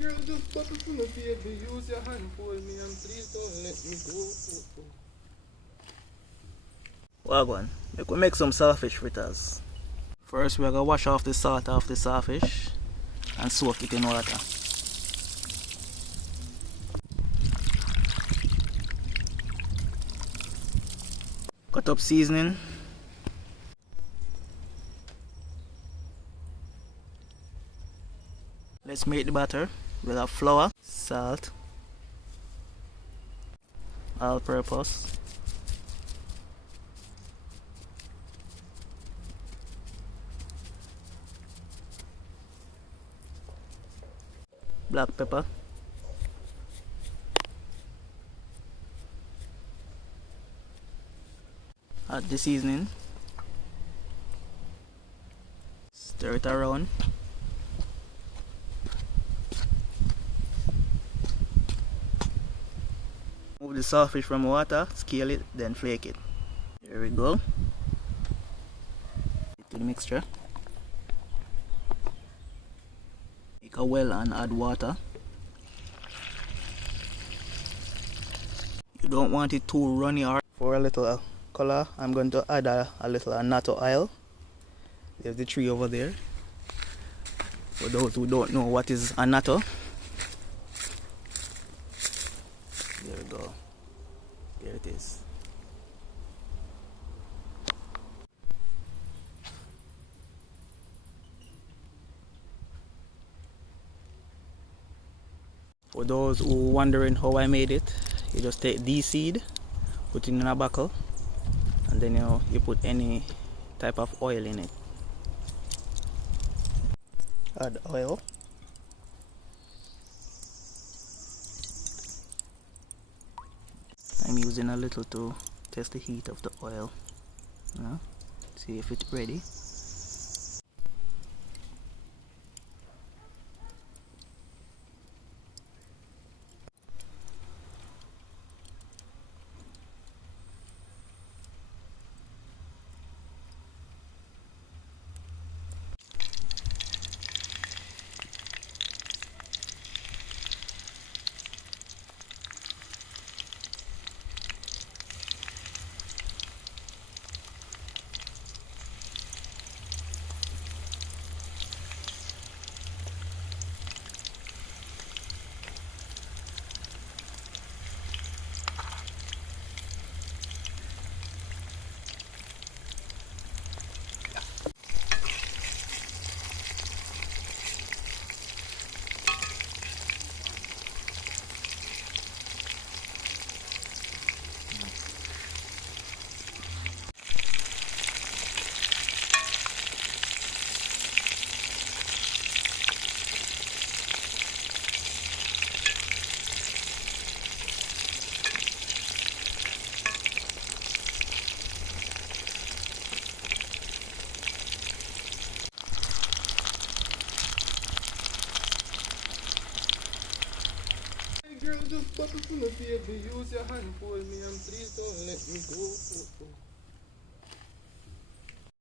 Girl, just bubble for me, baby. Use your hand for me and please don't let me go. Wagwan, we make some saltfish fritters. First, we're gonna wash off the salt off the saltfish and soak it in water. Cut up seasoning. Let's make the batter. We'll have flour, salt, all-purpose, black pepper, add the seasoning, stir it around. Move the saltfish from water, scale it, then flake it. Here we go. To the mixture. Make a well and add water. You don't want it too runny or for a little color. I'm going to add a little annatto oil. There's the tree over there. For those who don't know what is annatto. There we go. There it is. For those who are wondering how I made it, you just take the seed, put it in a buckle, and then you put any type of oil in it. Add oil. I'm using a little to test the heat of the oil. See if it's ready. Girl, just bubble for me, baby. Use your hand for me and please don't let me go.